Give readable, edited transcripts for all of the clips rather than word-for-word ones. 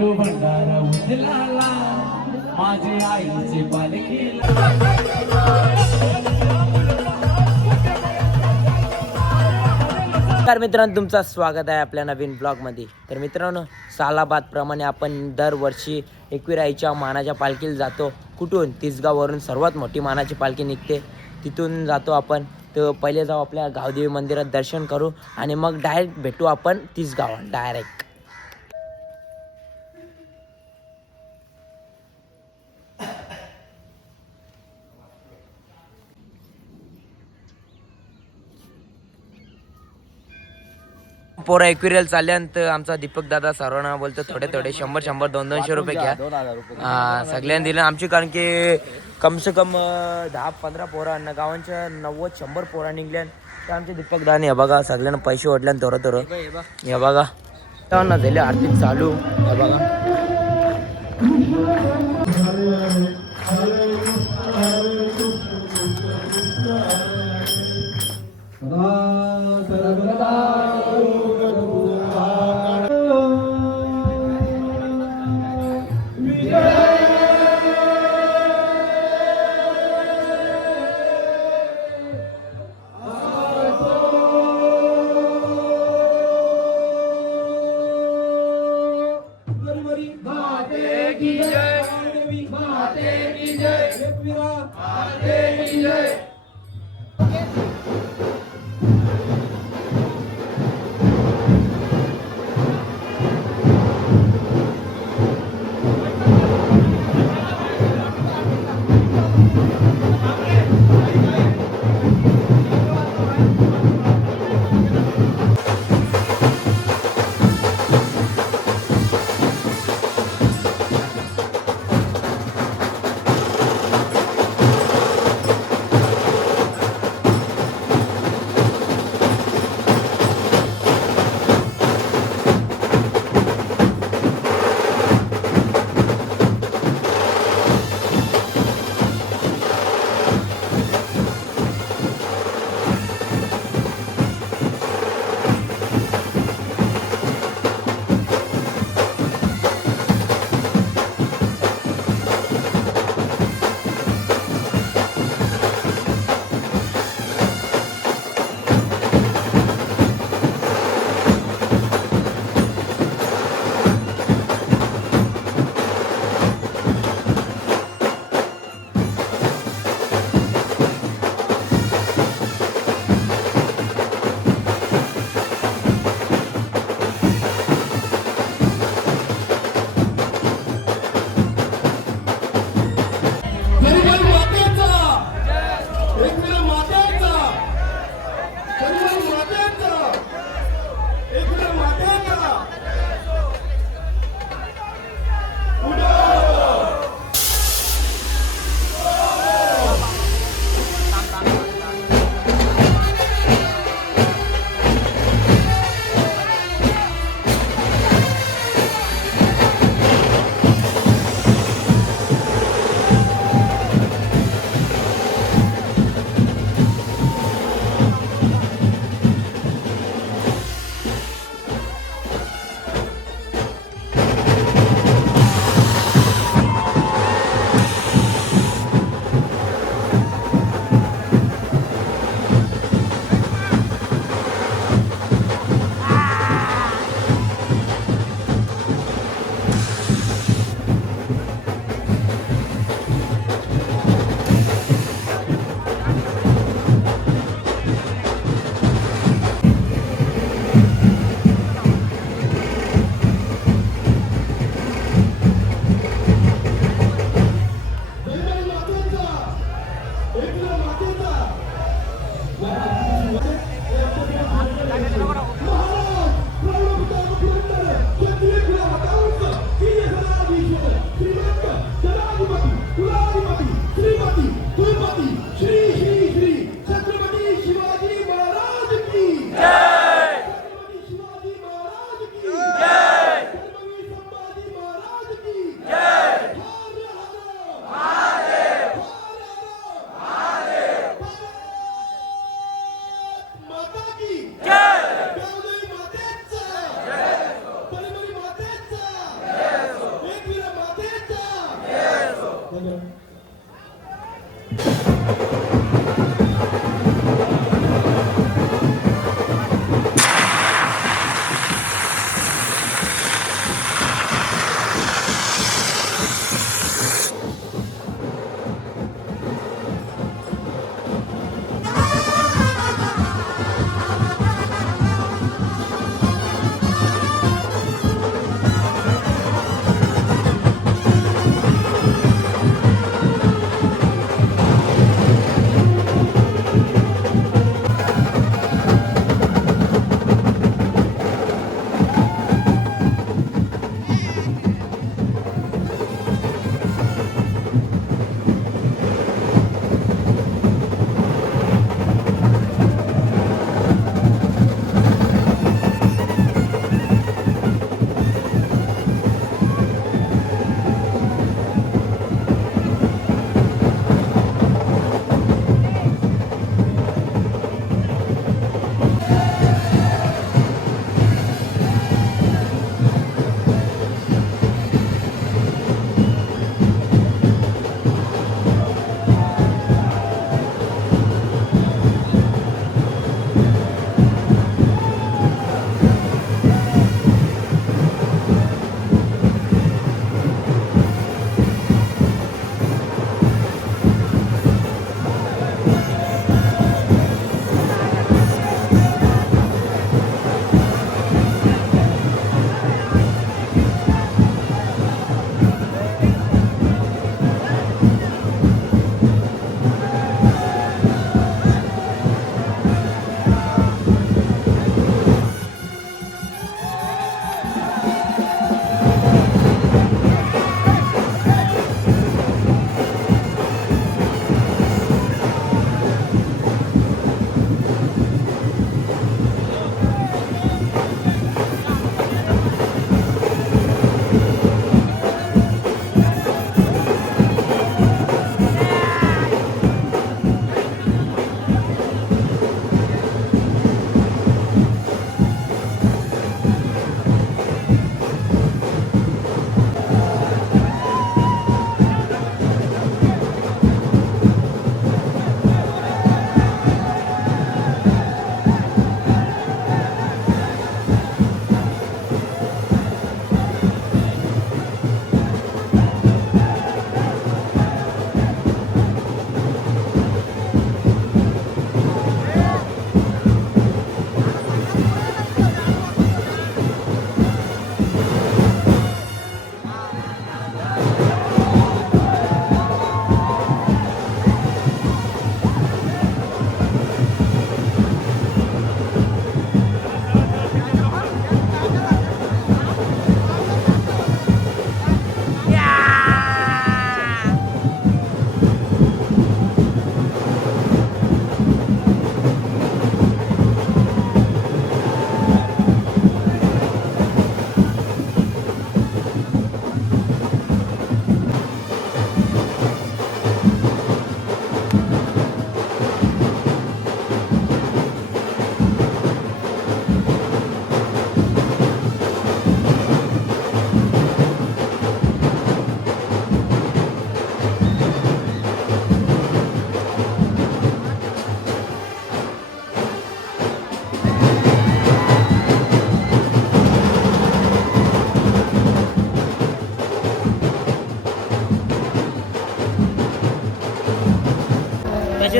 पेंडू भंडारा उचलाला माझे आईचे पालखीला. नमस्कार मित्रांनो, तुमचं स्वागत आहे आपल्या नवीन ब्लॉगमध्ये. तर मित्रांनो, सालाबादप्रमाणे आपण दरवर्षी एकविराईच्या मानाच्या पालखीला जातो. कुठून? तिसगाववरून सर्वात मोठी मानाची पालखी निघते, तिथून जातो आपण. तर पहिले जाऊ आपल्या गावदेवी मंदिरात दर्शन करू आणि मग डायरेक्ट भेटू आपण तिसगावात डायरेक्ट. पोरं एकविरेल चालल्यानंतर आमचा दीपक दादा सर्वांना बोलतो थोडे 100 200 रुपये घ्या. सगळ्यांनी दिलं आमची, कारण की कम से कम 10-15 पोरांना गावांच्या 90-100 पोरा निघल्या. तर आमचे दीपक दादाने हे बघा सगळ्यांना पैसे ओढल्या थोडं हे बघा त्यांना झाले आर्थिक चालू. हे बघा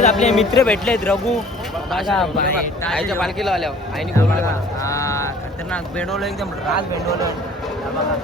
इथेच आपले मित्र भेटलेत रघु आईच्या पालखीला आल्या आईने बोलवलं मला खतरनाक भेंडवलं एकदम राग भेंडवलं बघा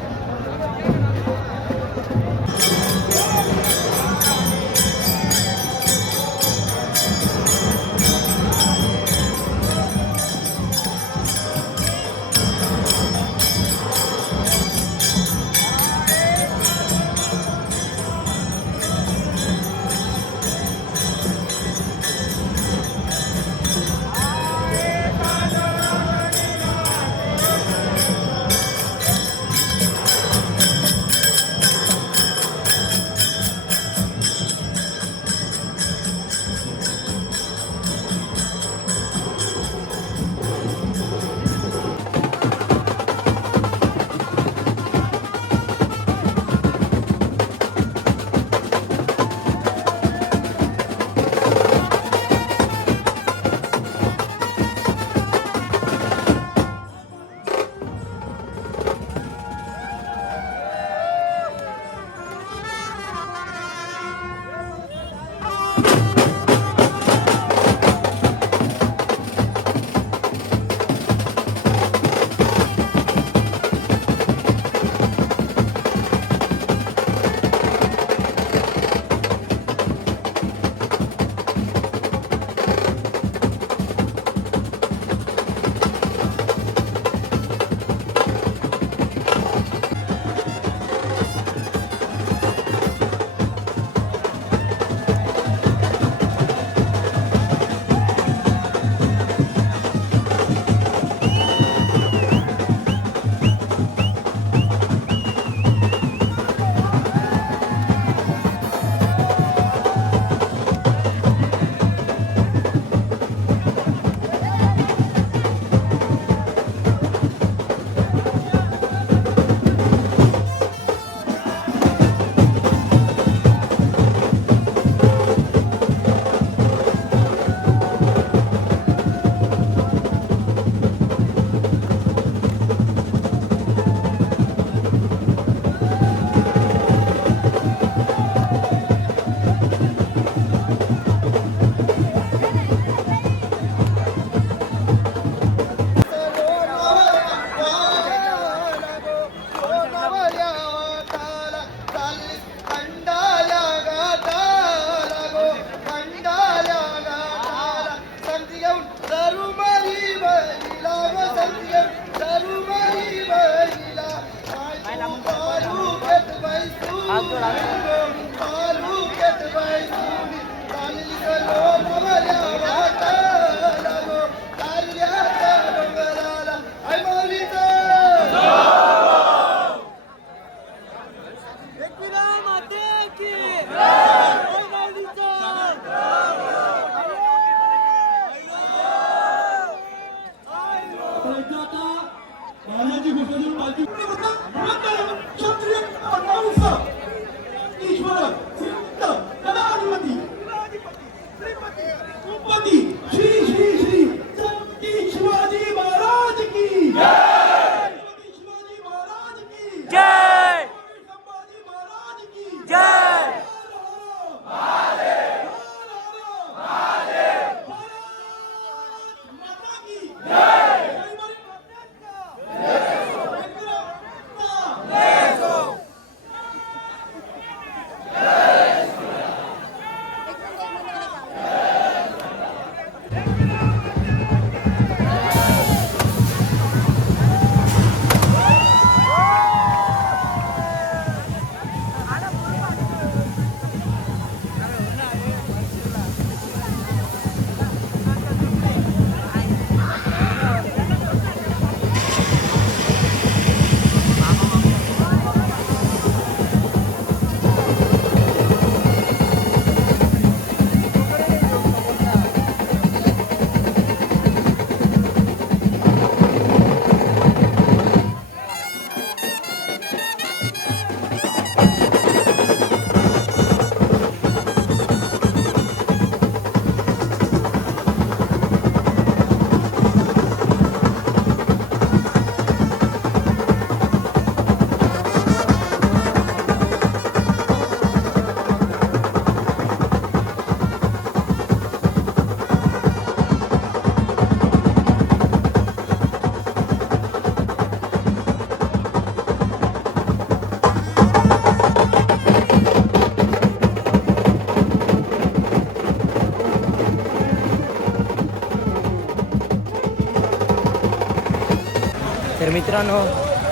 तर मित्रांनो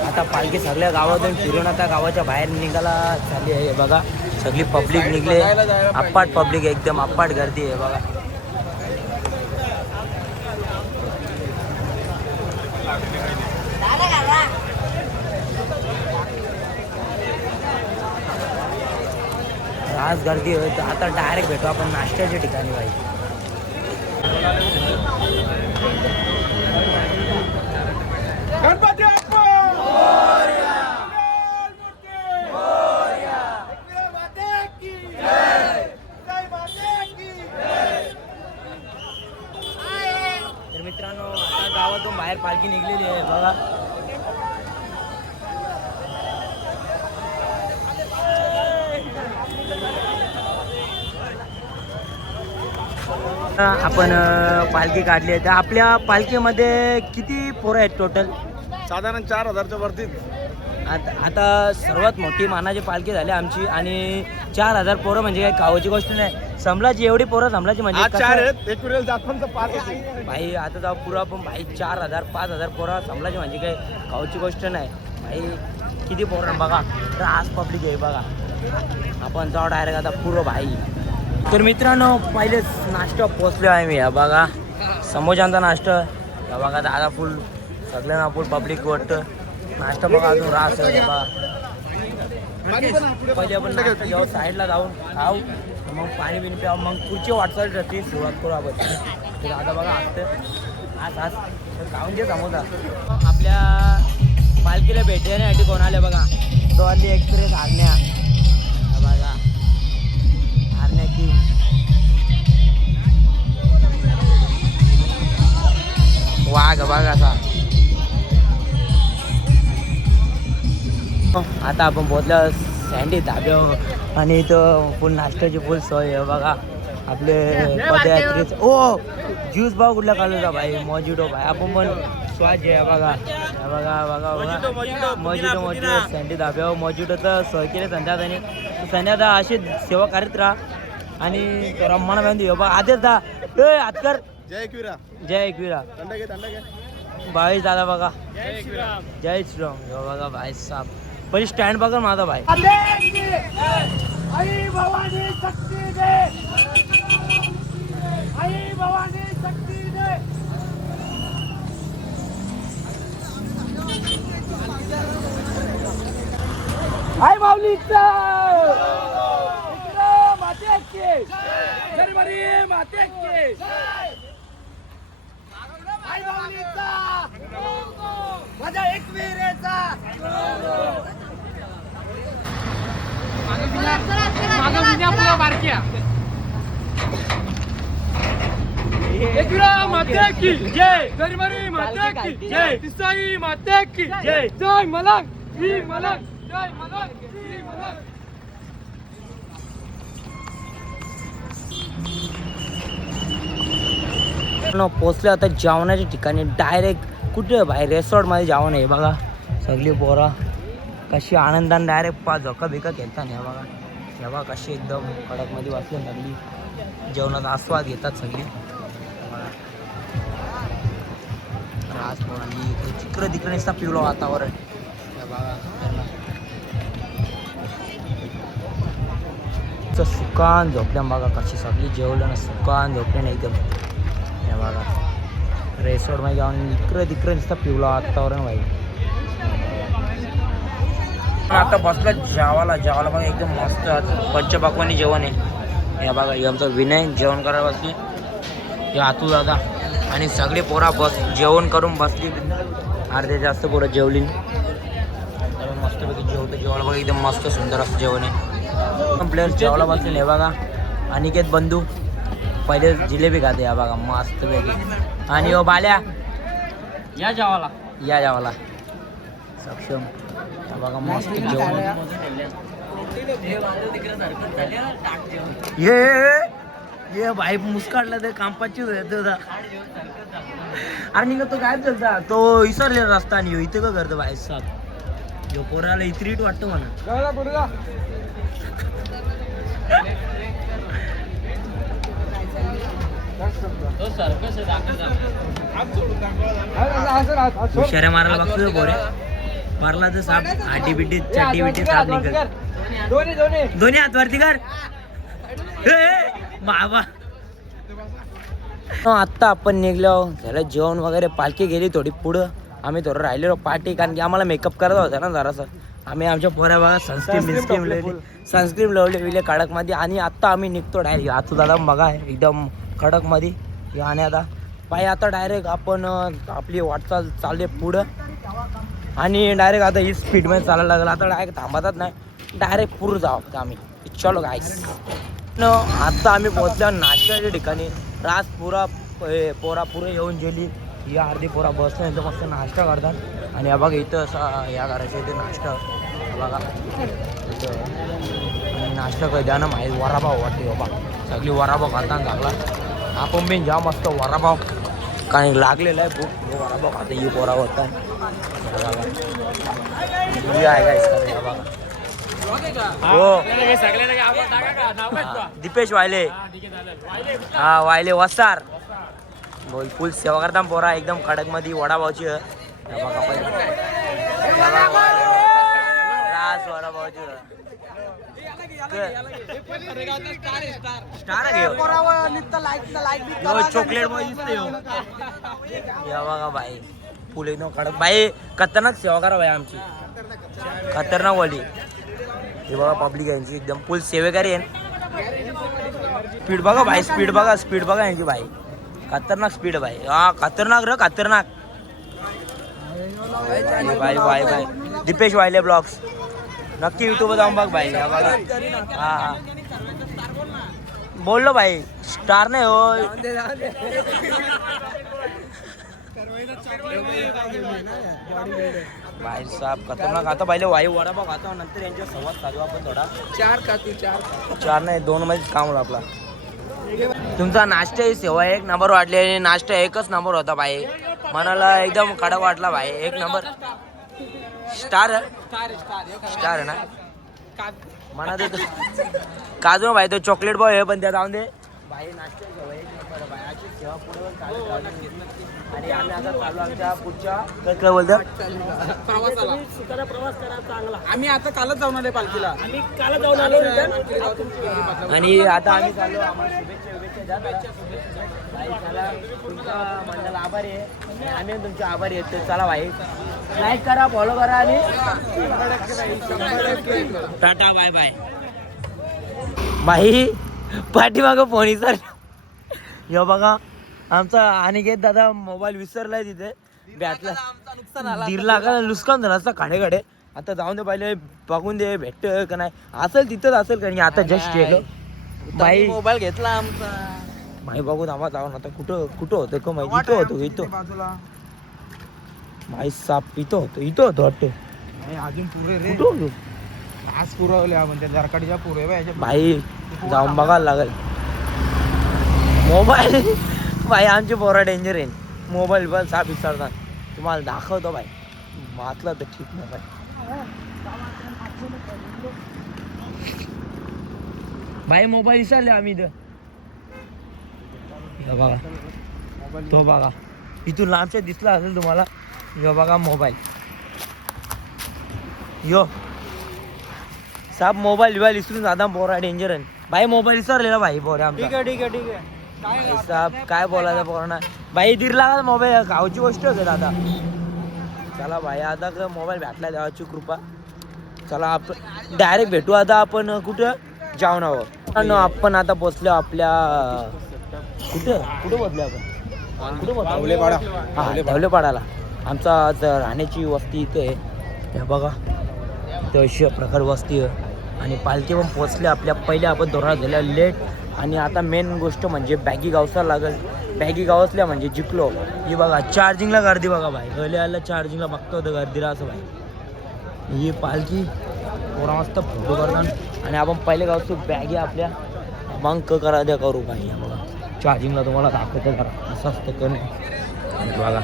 आता पालखी सगळ्या गावातून फिरून आता गावाच्या बाहेर निघायला झाली आहे बघा. सगळी पब्लिक निघले, अप्पाट पब्लिक, एकदम अप्पाट गर्दी आहे बघा. आज गर्दी होय. आता डायरेक्ट भेटू आपण नाश्त्याच्या ठिकाणी भाई. गणपती तर मित्रांनो आता गावातून बाहेर पालखी निघलेली आहे बघा. आपण पालखी काढली आहे. तर आपल्या पालखीमध्ये किती पोरं आहेत टोटल? साधारण 4000च्या वरती. आता सर्वात मोठी मानाची पालखी झाली आमची आणि 4000 पोरं म्हणजे काही गावाची गोष्ट नाही. समलाची एवढी पोरं समलाची म्हणजे भाई. आता जाऊ पुरा पण भाई 4000 5000 पोरं समलाची म्हणजे काही गावाची गोष्ट नाही भाई. किती पोरं बघा. तर आज पब्लिक आहे बघा. आपण जाऊ डायरेक्ट आता पुरं भाई. तर मित्रांनो पहिलेच नाश्ता पोचलो आहे मी. या बघा समोशांचा नाश्ता. या बघा दादा फुल सगळ्यांना फुल पब्लिक वाटतं. नाश्ता बघा अजून रास आहे बघा. पहिले आपण नाश्ता घेऊ, साईडला जाऊन खाऊ, मग पाणी बिणी प्यावं, मग पुढची वाटचाल राहते सुरुवात करू आपण. तर दादा बघा असतं आज आज खाऊन घे समोसा. आपल्या पालखीला भेटण्यासाठी कोण आले बघा. तो आली एक्सप्रेस आरण्या बघा. आरण्या की वाघ बघा असा. आता आपण पोहोचलो सँडी धाब्यावर आणि इथं फुल नाश्त्याची फुल सोय आहे बघा. आपले पदयात्रीच ओ ज्यूस भाव कुठला काढला भाई. मॉजिटो भाई. आपण पण स्वाद आहे बघा. बघा बघा बघा मॉजिटो मॉजिटो सँडी धाब्यावर मॉजिटोचं सोय केली संध्याकाळी. संध्याकाळ अशी सेवा करीत राहा आणि रम्माना मॅन देऊ बघा. आधीच दा ए आतकर जय एकविरा. जय एकविरा. भाई दादा बघा जय श्रीराम. बघा भाई साहेब पहिली स्टँड बघा माझा भाई. आई भवानी शक्ती दे. आई भवानी शक्ती दे. आई माऊलीचा माते के गरबरी माते के आई माऊलीचा माझ्या एकविरेचा. एकविरा माते की जय. गरबरी माते की जय. ईसाई माते की जय. जय मलंग श्री मलंग. जय मलंग श्री मलंग. पोचले आता जेवणाच्या ठिकाणी. डायरेक्ट कुठे बाहेर रेसॉर्टमध्ये जेवण आहे बघा. सगळी पोरा कशी आनंदाने डायरेक्ट झोका बिका खेळतात हे बघा. हे बघा कशी एकदम कडकमध्ये बसली सगळी जेवणाचा आस्वाद घेतात सगळी. रास पोरांनी तिकडे तिकडे नुसता पिवलं वातावरण. हे बघा सुकान झोपल्या बघा. कशी सगळी जेवलं ना सुकान झोपल्या नाही एकदम. हे बघा रेसॉर्टमध्ये जाऊन इकडे तिकडे नुसतं पिवलं वातावरण भाई. आता बसला जेवायला बघा एकदम मस्त पंचपक्वानी जेवण आहे. हे बघा हे आमचा विनय जेवण करायला बसले. हे आतू दादा आणि सगळे पोरा जेवण करून बसली. अर्धे जास्त पोरं जेवली. मस्तपैकी जेवायला बघा एकदम मस्त सुंदर असं जेवण आहे. प्लेअर जेवायला बसलेले हे बघा. अनिकेत बंधू पहिले जिलेबी खाते या बघा मस्तपैकी. आणि ओ बाल्या या जेवायला सक्षम. बघा मस्त जेवण. ये भाई मुस्काडला ते कांपाची अरे निघा तो काय चालता तो विसरलेला रस्ता आणि इथे का करतो भाई साहेब. जो पोराला इतरीट वाटतं म्हणा. हुशाऱ्या मारायला बघतो पोरे. मारला तर साप आडी बिटी चड्डी बिटी साप निघत. दोन्ही हात वरती कर. बाबा आत्ता आपण निघलो झालं जेवण वगैरे. पालखी गेली थोडी पुढं. आम्ही थोडं राहिलेलो पार्टी कारण की आम्हाला मेकअप करायचा होता ना जरासं. आम्ही आमच्या पोऱ्या बघा सनस्क्रीम लावली कडक मध्ये. आणि आत्ता आम्ही निघतो डायरेक्ट. आता दादा बघा एकदम कडक मध्ये. आणि आता पाय आता डायरेक्ट आपण आपली वाटचाल चालले पुढं. आणि डायरेक्ट आता ही स्पीडमध्ये चालायला लागलं. आता डायरेक्ट थांबतात नाही, डायरेक्ट पुढं जाऊ आम्ही. चलो गाईस. आता आम्ही पोहोचलो नाश्त्याच्या ठिकाणी. राजपुरा पोरा पुरे येऊन गेली. या अर्धी पोरा बसल्या इथं मस्त नाश्ता करतात. आणि या बघा इथं असा या घराच्या इथे नाश्ता बघा इथं. आणि नाश्ता कधी द्या ना माहीत वराभाव वाटते बाबा. सगळी वराभाव खाताना चांगला. आपण बी जाम मस्त वराभाव काही लागलेला आहे खूप. वराभाव खाता ही पोरा होता हो. दीपेश वायले. हा वायले वसार बोल. फुल सेवा करता पोरा एकदम कडक मध्ये वडापावची. चॉकलेट बघा भाई फुल एकदम कडक भाई. खतरनाक सेवा करा भाई आमची. खतरनाक वाली हे बघा पब्लिक यांची एकदम फुल सेवेकारी आहे. स्पीड बघा भाई. स्पीड बघा यांची भाई. खतरनाक स्पीड भाई. हा खतरनाक र खतरनाक भाई भाई भाई. दीपेश वायले ब्लॉग्स नक्की युट्यूब जाऊन बघ भाई. हा हा बोललो भाई. स्टार नाही हो भाई साहेब खतरनाक. आता पहिले वायू वडापाव खातो नंतर यांच्या संवाद साधू आपण थोडा. चार नाही 2 मध्ये काम होतं आपला. तुमचा नाश्ता ही सेवा एक नंबर वाटली. आणि नाश्ता एकच नंबर होता भाई. मनाला एकदम कडक वाटला भाई. 1 नंबर. स्टार आहे ना मनात काजू भाई. तो चॉकलेट बॉय आहे पण त्या जाऊन दे भाई. नाश्ता सेवा 1 नंबर भाई. अशी सेवा पुढे चालू राहते. आणि आम्ही आता चालू आमच्या पुढच्या काय बोलतात प्रवास करा चांगला. आम्ही आता कालच जाऊन आले पालखीला. आणि आता आम्ही चाललो. आम्हाला शुभेच्छा तुमचा मंडळ आभारी आहे. आम्ही तुमचे आभारी आहेत. चला भाई लाईक करा फॉलो करा. आणि टाटा बाय बाय भाई. पाठीमागं फोन सर यो बघा आमचा अनिकेत दादा मोबाईल विसरलाय तिथे. बॅटला 1.5 लाखाला नुकसान झालं असतं खाडे. आता जाऊन दे पहिले बघून दे भेटत का नाही. असेल तिथंच असेल कारण आता जस्ट गेलो भाई. मोबाईल घेतला आमचा भाई. बघू आम्हाला जाऊन आता कुठं होतं का माहिती. इथं होतो इथं भाई. साप इथं होतो वाटतं. अजून पुरे रे. कुठं होतो आज पुरवल्या म्हणजे जरकाडीच्या पुरे भाई. जाऊन बघायला लागेल. मोबाईल भाई आमची पोरा डेंजर आहे. मोबाईल पण साप विचारतात. तुम्हाला दाखवतो भाई. वाचलं तर ठीक नाही भाई. मोबाईल विसरले आम्ही इथं. बघा तो बघा इथून लांबच्या दिसला असेल तुम्हाला. यो बघा मोबाईल. यो साप मोबाईल विसरून आता पोरा डेंजर आहे भाई. मोबाईल विसरलेला भाई पोरा आमचा. ठीक आहे साहेब काय बोलायचं पोरांना भाई. 1.5 लाखाचा मोबाईल गावची गोष्ट होते आता. चला भाई आता मोबाईल भेटला देवाची कृपा. चला आपण डायरेक्ट भेटू आता. आपण कुठं जाऊन हवं. आपण आता पोचलो आपल्या कुठं पोचलो आपण. कुठं धवलेपाडाला. आमचा राहण्याची वस्ती इथे आहे बघा. तर अशा प्रकार वस्ती आहे. आणि पालखी पण पोचले आपल्या. पहिले आपण धोरण झाल्या लेट. आणि आता मेन गोष्ट म्हणजे बॅगी गावसा लागेल. बॅगी गावसल्या म्हणजे जिंकलो. ही बघा चार्जिंगला गर्दी बघा भाई. गल्याला चार्जिंगला बघतो होतं गर्दीला असं भाई. ही पालखी पोरा मस्त फोटो करतात. आणि आपण पहिले गावतो बॅगी आपल्या मग करा द्या करू भाई. बघा चार्जिंगला तुम्हाला दाखवतो करा असं असतं करून बघा.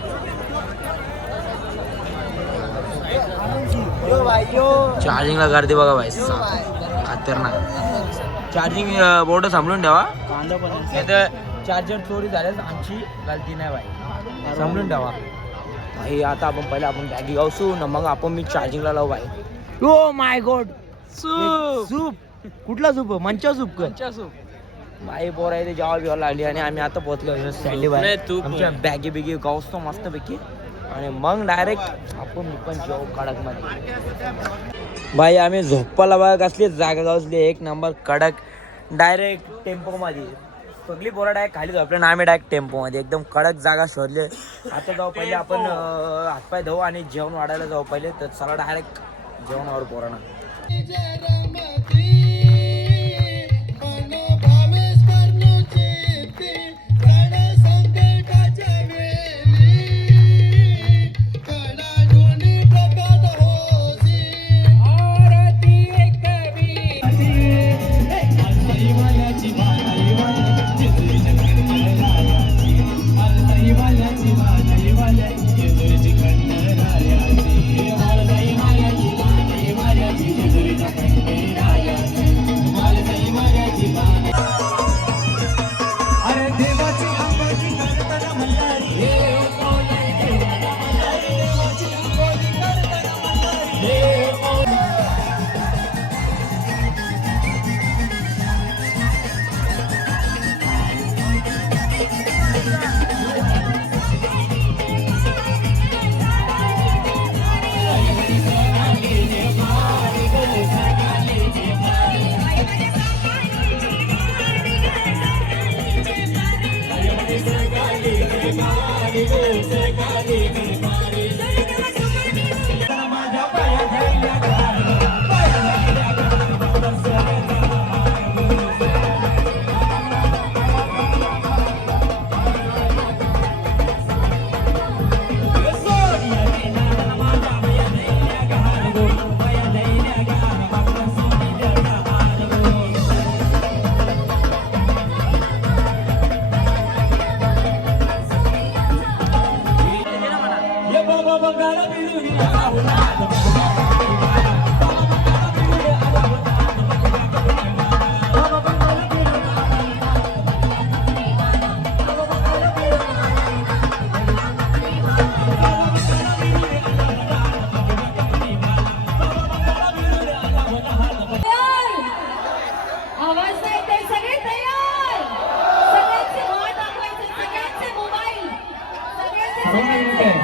चार्जिंगला गर्दी बघा भाई. खतरनाक. चार्जिंग बोर्ड सांभाळून ठेवा. चार्जर चोरी झाल्यास आमची गलती नाही भाई, समजून ठेवा भाई. आता आपण बॅगी गावसू ना, मग आपण मी चार्जिंगला लावू भाई. ओ माय गॉड, सूप कुठला सूप? मंचा सूप का? भाई पोर आहे ते जेव्हा बिवा लागली आणि आम्ही आता पोहोचलो सँडी भाई. आमच्या बॅगी बिगी गावसतो मस्त पैकी आणि मग डायरेक्ट आपण पण जेव कडक मध्ये भाई. आम्ही झोपाला बघा कसली जागा गावसली एक नंबर कडक. डायरेक्ट टेम्पो मध्ये सगळी पोरं डायरेक्ट खाली झोपले ना, आम्ही डायरेक्ट टेम्पो मध्ये एकदम कडक जागा शोधले. आता जाऊ पहिले आपण हातपाय धुवू आणि जेवण वाढायला जाऊ पहिले. तर चला डायरेक्ट जेवणावर पोरांना.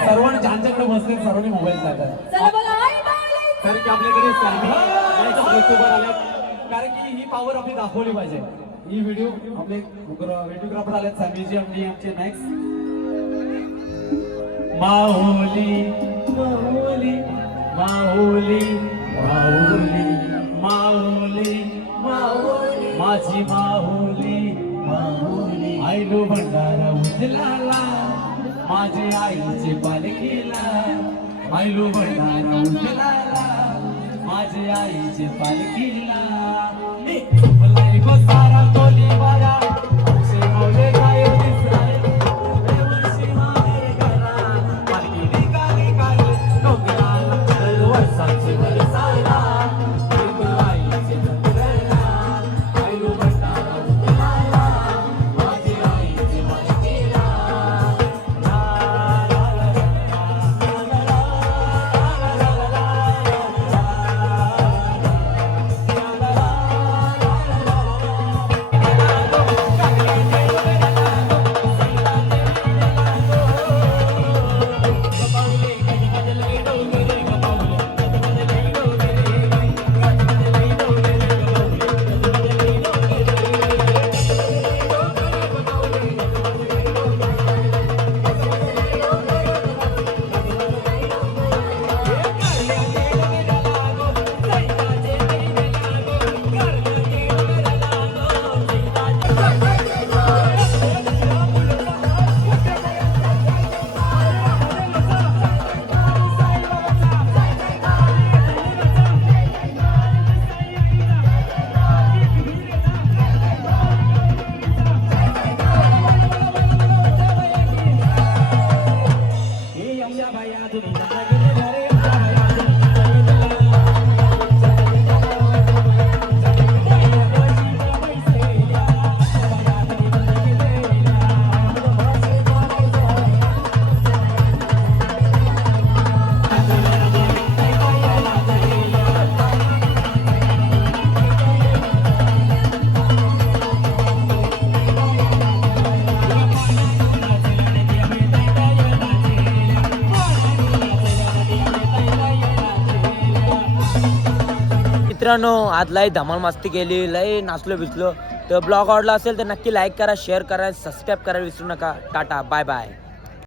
सर्वांनी ज्यांच्याकडे बसले सर्वांनी मोबाईल टाकतात कारण की आपल्याकडे युट्यूबर आले, कारण की ही पॉवर आपली दाखवली पाहिजे. ही व्हिडिओ आपले व्हिडिओग्राफर आले सॅमीजी आमचे नेक्स्ट. माहोली माहोली माहोली माहोली माहोली माहोली माझी माहोली माहोली आईलो भंडारा उजलाला माझे आईचे पालखीला आईलो भंडारा उजलाला माझे आईचे पालखीला भलाई गो सारा कोली वारा अक्षय मौले काय दिसाय देवर्षी मागे करा पालखी निघाली काय डोंगराला वर्षाची वर्षाला आईचे जंगलाला आईलो भंडारा उजलाला माझे आईचे पालखीला. मित्रांनो आज लय धमाल मस्ती केली, लय नाचलो बिचलो. तर ब्लॉग आवडला असेल तर नक्की लाईक करा, शेअर करा, सबस्क्राईब करायला विसरू नका. Tata bye bye.